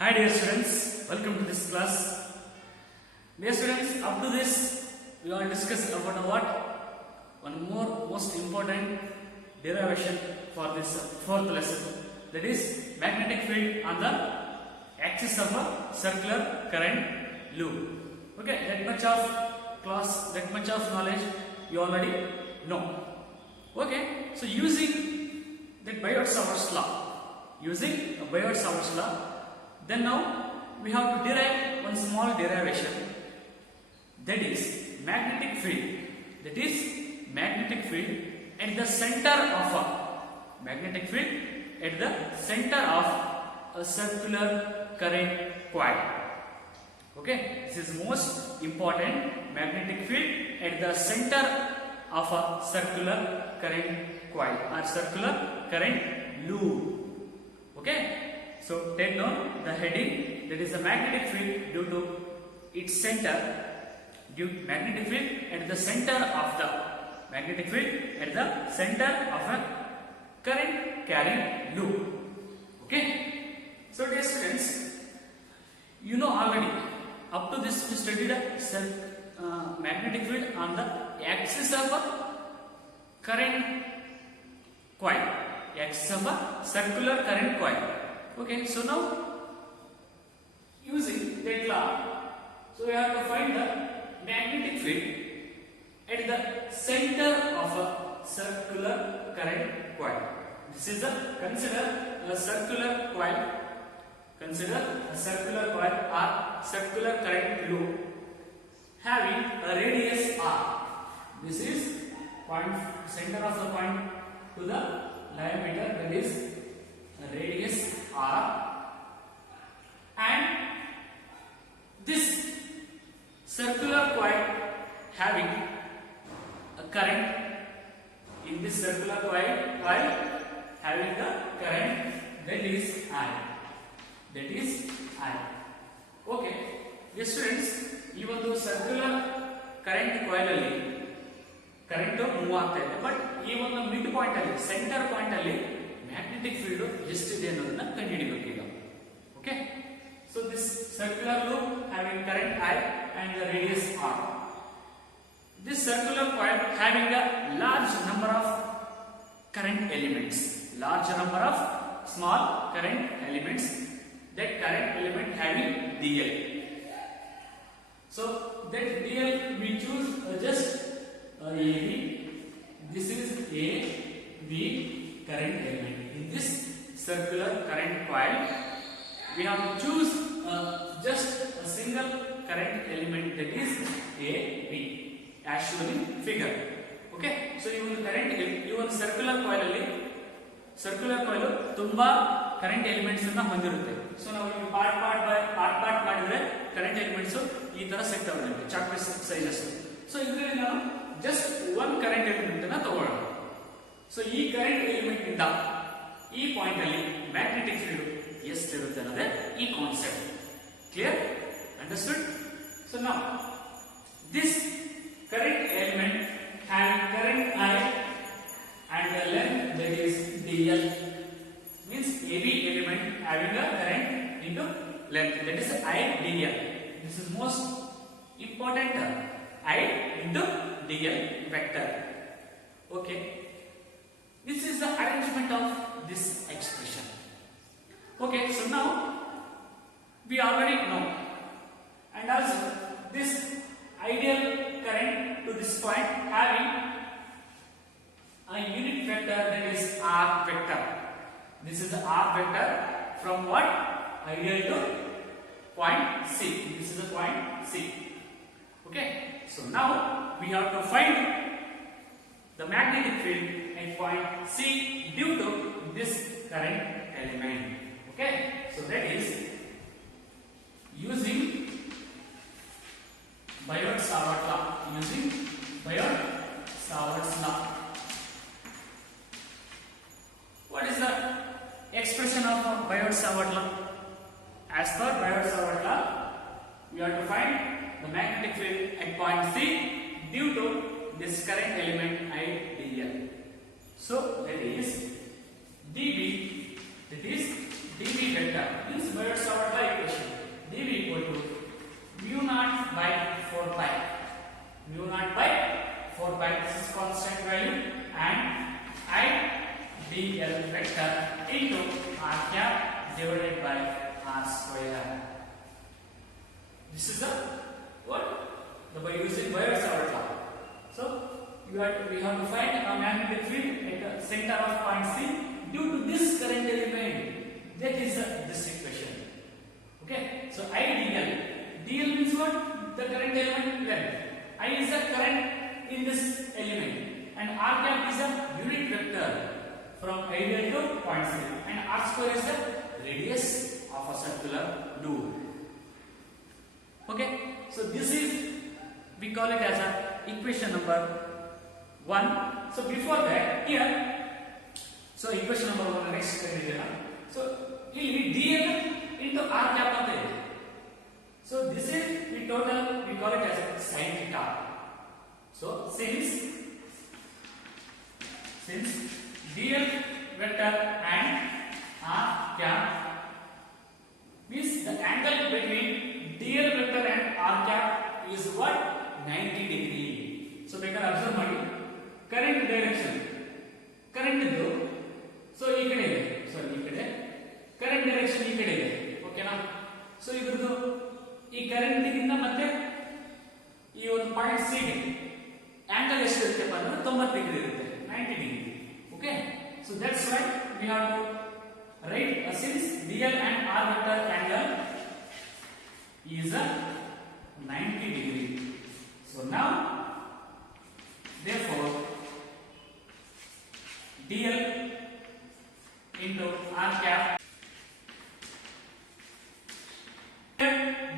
Hi dear students, welcome to this class. Dear students, up to this we are discuss about what? One more most important derivation for this fourth lesson, that is magnetic field on the axis of a circular current loop. Okay, that much of class, that much of knowledge you already know. Okay, so using that Biot-Savart's law, then now we have to derive one small derivation, that is magnetic field. That is magnetic field at the center of a circular current coil. Okay, this is most important. Magnetic field at the center of a circular current coil or circular current loop. Okay. So take note the heading, that is the magnetic field due to its center, magnetic field at the center of a current carrying loop. Okay. So dear students, you know already up to this we studied a magnetic field on the axis of a current coil, axis of a circular current coil. Okay, so now using that law, so we have to find the magnetic field at the center of a circular current coil. This is consider a circular coil or circular current loop having a radius r. This is center of the point to the diameter, that is radius r, and this circular coil having a current in this circular coil having the current that is I. Okay, dear students, ಇವತ್ತು circular current coil ಅಲ್ಲಿ current move ಆಗ್ತಾ ಇದೆ, but ಈ ಒಂದು mid point ಅಲ್ಲಿ, centre point ಅಲ್ಲಿ magnetic field ಎಷ್ಟಿದೆ ಅನ್ನೋದನ್ನ ಕಂಡುಹಿಡಿಯಬೇಕು ಈಗ. Okay, so this circular loop having current I and the radius r. This circular coil having a large number of current elements, large number of small current elements, that current element having dl. So that dl we choose just AB. This is A B current element. In this circular current coil, we have to choose just a single current element, that is A B, as shown in figure. Okay, so even circular coil alli, circular coil ತುಂಬಾ current elements ಅನ್ನು ಹೊಂದಿರುತ್ತೆ. So ನಾವು ಈ part ಮಾಡಿದ್ರೆ current elements ಈ ತರ set ಆಗುತ್ತೆ, chalk piece sizes. So ಇದರಲ್ಲಿ ನಾವು ಜಸ್ಟ್ ಒನ್ ಕರೆಂಟ್ ಎಲಿಮೆಂಟ್ ಅನ್ನು ತಗೊಳ್ಳೋಣ. ಸೊ ಈ ಕರೆಂಟ್ ಎಲಿಮೆಂಟ್ ಇಂದ ಈ ಪಾಯಿಂಟ್ ಅಲ್ಲಿ ಮ್ಯಾಗ್ನೆಟಿಕ್ ಫೀಲ್ಡ್ ಎಷ್ಟಿರುತ್ತೆ ಅನ್ನೋದೇ ಈ ಕಾನ್ಸೆಪ್ಟ್. ಕ್ಲಿಯರ್? ಅಂಡರ್ಸ್ಟುಡ್? ಸೊ ನಾವು this current element having current I and the length, that is dl, means AB element having a current into length, that is I dl. This is most important term, I into dl vector. Okay, this is the arrangement of this expression. Okay, so now we already know, and also this ideal current to this point having a unit vector, that is r vector. This is the r vector from what? Ideal to point C. This is the point C. Okay, so now we have to find the magnetic field at point C due to this current element. Okay, so that is using Biot-Savart's law. What is the expression of Biot-Savart's law? As per Biot-Savart's law, we have to find the magnetic field at point C due to this current element I dl. So that is dB, that is dv vector means Biot-Savart law equation. dv equal to mu naught by 4 pi. Mu naught by 4 pi. This is constant value, and I dl vector into r cap divided by r square. This is the what? By using Biot-Savart law. So we have to find a magnetic field at the center of point C due to this current element. That is this equation. Okay. So I dl means what? The current element length. I is the current in this element, and r cap is a unit vector from ideal to point C, and r square is the radius of a circular loop. Okay. So this is, we call it as a equation number 1. So before that, here, so equation number 1 next page. So here dl into r cap ante ಇದೆ. So this is the total, we call it as a sin theta. So since dl vector and r cap means the angle between dl vector and r cap is what? 90 degree. So ಬೇಕಾದ್ರೆ observe ಮಾಡಿ, current direction, current ಇದು so ಈ ಕಡೆ ಇದೆ, ಸಾರಿ ಈ ಕಡೆ current direction ಈ ಕಡೆ ಇದೆ. ಓಕೆನಾ? ಸೊ ಇದ್ರದ್ದು ಈ ಕರೆಂಟ್ ಗಿಂತ ಮತ್ತೆ ಈ ಒಂದು ಪಾಯಿಂಟ್ ಸಿ ಗೆ ಆಂಗಲ್ ಎಷ್ಟು ಇರುತ್ತಪ್ಪ ಅಂದ್ರೆ 90 ಡಿಗ್ರಿ ಇರುತ್ತೆ, 90 degree. Okay. So that's why we have to write since dl and r vector angle is a 90 degree. So now therefore dl into r cap,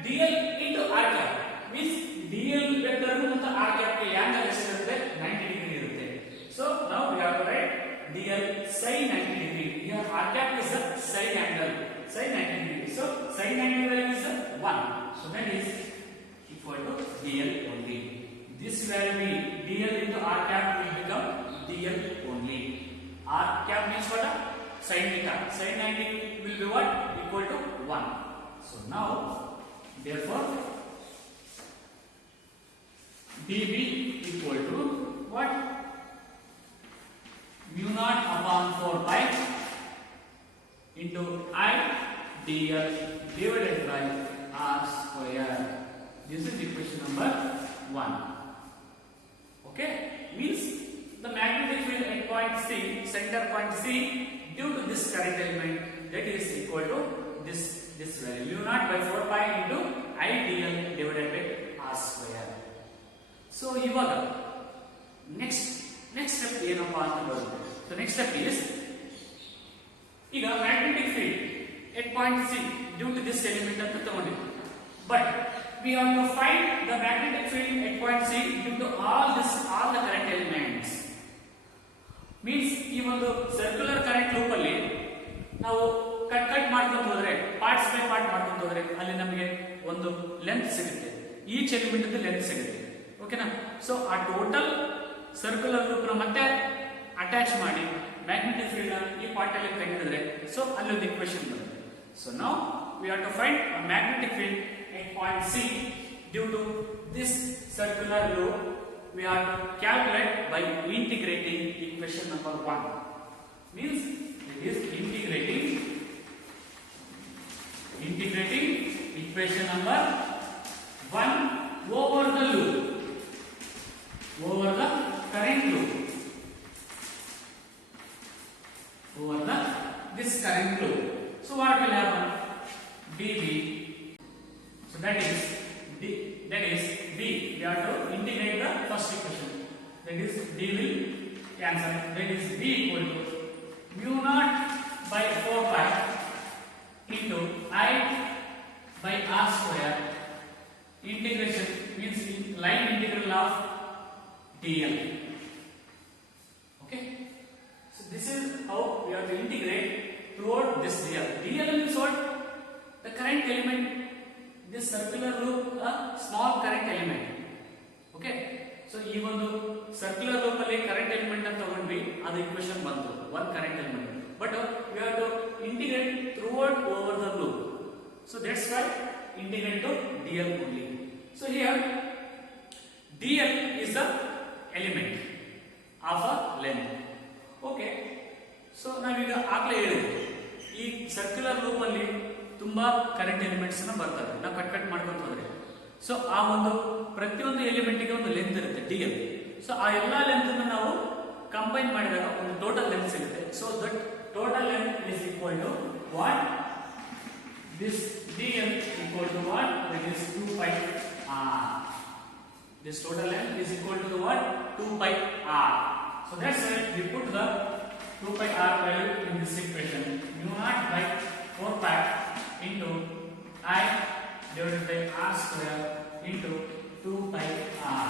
dl into r cap means dl vector ಮತ್ತು r cap ಗೆ angle ಎಷ್ಟಿರುತ್ತೆ? 90 degree ಇರುತ್ತೆ. So now we have to write dl sin 90 degree. Here r cap is the sine angle, sin 90 degree. So sin 90 value is 1. So that is equal to dl only. This value be dl into r cap will become dl only. R cap means what? Sin theta. Sin 90 will be what? Equal to 1. So now therefore dv equal to what? Mu naught upon 4 pi into I dl divided by r square. This is equation number 1. Okay, means the magnetic field at point C, center point C, due to this current element, that is equal to this value, mu naught by 4 pi into I dl divided by r square. So ಇವಾಗ next step ಏನಪ್ಪಾ ಅಂತ ಬರುತ್ತೆ. So next step is, ಈಗ magnetic field at point C due to this element ಅಂತ ತಗೊಂಡಿದ್ದೀವಿ, but we have to find the magnetic field at point C due to all the current elements. Means ಈ ಒಂದು circular current loop ಅಲ್ಲಿ ನಾವು cut ಮಾಡ್ಕೊಂಡು ಹೋದ್ರೆ, parts by part ಮಾಡ್ಕೊಂಡು ಹೋದ್ರೆ ಅಲ್ಲಿ ನಮಗೆ ಒಂದು ಲೆಂತ್ ಸಿಗುತ್ತೆ, ಈಚ್ ಎಲಿಮೆಂಟ್ ಇಂದ ಲೆಂತ್ ಸಿಗುತ್ತೆ. ಓಕೆನಾ? ಸೊ ಆ ಟೋಟಲ್ ಸರ್ಕ್ಯುಲರ್ ಲೂಪ್ ನ ಮತ್ತೆ ಅಟ್ಯಾಚ್ ಮಾಡಿ ಮ್ಯಾಗ್ನೆಟಿಕ್ ಫೀಲ್ಡ್ ಈ ಪಾರ್ಟ್ ಅಲ್ಲಿ ತೆಗೆದ್ರೆ ಸೊ ಅಲ್ಲಿ ಒಂದು ಈಕ್ವೇಶನ್ ಬರುತ್ತೆ. So now we have to find a magnetic field at point C due to this circular loop. We have to calculate by integrating equation number 1. Means it is integrating equation number 1 over the loop, over the current loop, over this current loop. So what will happen? dv, so that is b. We have to integrate the first equation. That is d will cancel. That is b equal to mu naught by 4 pi into I by r square. Integration means line integral of dl. Okay. So this is how we have to integrate toward this dl. Dl means what? The current element. This circular loop a small current element. Okay. So ಈ ಒಂದು circular loop ಅಲ್ಲಿ current element ಅಂತ ತಗೊಂಡ್ವಿ, ಅದು equation ಬಂತು, 1 current element. but we have to integrate throughout over the loop. So that's why integrate to dl only. So here dl is the element of a length. Okay, so ನಾವೀಗ ಆಗ್ಲೇ ಹೇಳಿದ್ವಿ ಈ circular loop ಅಲ್ಲಿ ತುಂಬಾ current elements ಬರ್ತವೆ, ನಾವು cut ಮಾಡ್ಕೊಂಡು ಹೋದ್ರೆ. ಸೊ ಆ ಒಂದು ಪ್ರತಿಯೊಂದು ಎಲಿಮೆಂಟ್ ಗೆ ಒಂದು ಲೆಂತ್ ಇರುತ್ತೆ dl. ಸೊ ಆ ಎಲ್ಲಾ ಲೆಂತ್ ಅನ್ನು ನಾವು ಕಂಬೈನ್ ಮಾಡಿದಾಗ ಒಂದು ಟೋಟಲ್ ಲೆಂತ್ ಸಿಗುತ್ತೆ. So that total length is equal to what, this dl equal to what, that is 2 pi r. This total length is equal to the what, 2 pi r. So that's why we put the 2 pi r value in this equation. Mu naught by 4 pi into I divided by r square into 2 pi r.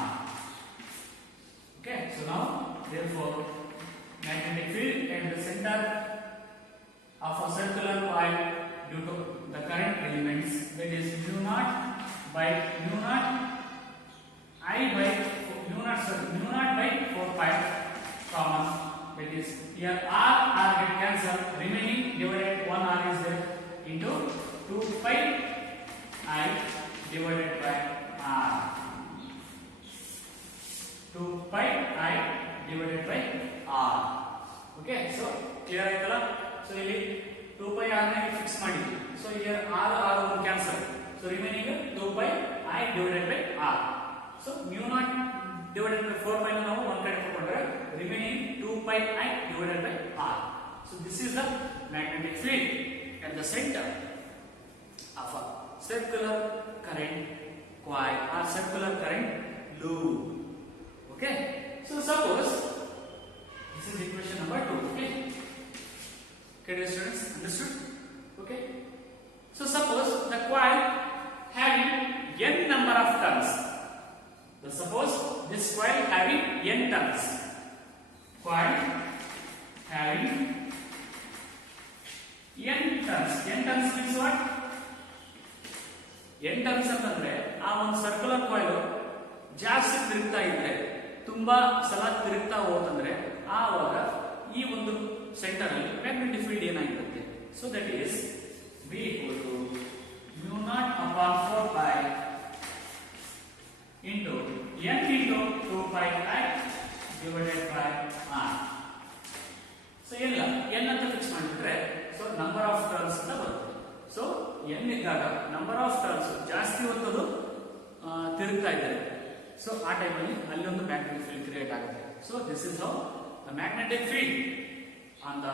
Okay, so now therefore magnetic field at the center of a circular coil due to the current elements, that is mu naught by mu naught I by mu naught by 4 pi comma, that is here r get cancelled, remaining divided 1 r is there into 2 pi I divided by r. 2 pi I divided by r. Okay, so clear ಆಯ್ತಲ್ಲ. So ಇಲ್ಲಿ 2 pi r ನ fix ಮಾಡಿದ್ವಿ. So here r cancel, so remaining 2 pi I divided by r. So mu naught divided by 4 pi ನಾವು ಒಂದು ಕಡೆ ತಗೊಂಡ್ರೆ remaining 2 pi I divided by r. So this is the magnetic field at the center of a circular current coil or circular current loop. Okay, so suppose this is equation number 2. Okay, dear students, understood? Okay, so suppose the coil having n number of turns. Suppose this coil having n turns. Coil having n turns. N turns means what? n turns ಅಂತಂದ್ರೆ ಆ ಒಂದು circular coil ಜಾಸ್ತಿ ತಿರುಗ್ತಾ ಇದ್ರೆ, ತುಂಬಾ ಸಲ ತಿರುಗ್ತಾ ಹೋತಂದ್ರೆ ಆವಾಗ ಈ ಒಂದು ಸೆಂಟರ್ ಅಲ್ಲಿ ಮ್ಯಾಗ್ನೆಟಿಕ್ ಫೀಲ್ಡ್ ಏನಾಗಿರುತ್ತೆ. So that is V equal to mu naught upon 4 pi into n into 2 pi I divided by r. So ಎಲ್ಲ n ಅಂತ ಫಿಕ್ಸ್ ಮಾಡಿದ್ರೆ ಸೊ ನಂಬರ್ ಆಫ್ ಟರ್ನ್ಸ್ ಅಂತ ಬರುತ್ತೆ. ಸೊ n ಇದ್ದಾಗ ನಂಬರ್ ಆಫ್ ಟರ್ನ್ಸ್ ಜಾಸ್ತಿ ಹೊತ್ತದು ತಿರುಗ್ತಾ ಇದ್ದಾರೆ. ಸೊ ಆ ಟೈಮಲ್ಲಿ ಅಲ್ಲಿ ಒಂದು ಮ್ಯಾಗ್ನೆಟಿಕ್ ಫೀಲ್ಡ್ ಕ್ರಿಯೇಟ್ ಆಗುತ್ತೆ. So this is how the magnetic field on the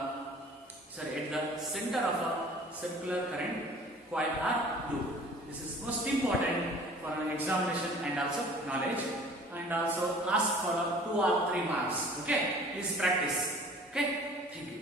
at the center of a circular current coil or loop. This is most important for an examination and also knowledge, and also ask for 2 or 3 marks. Okay, please practice. Okay, thank you.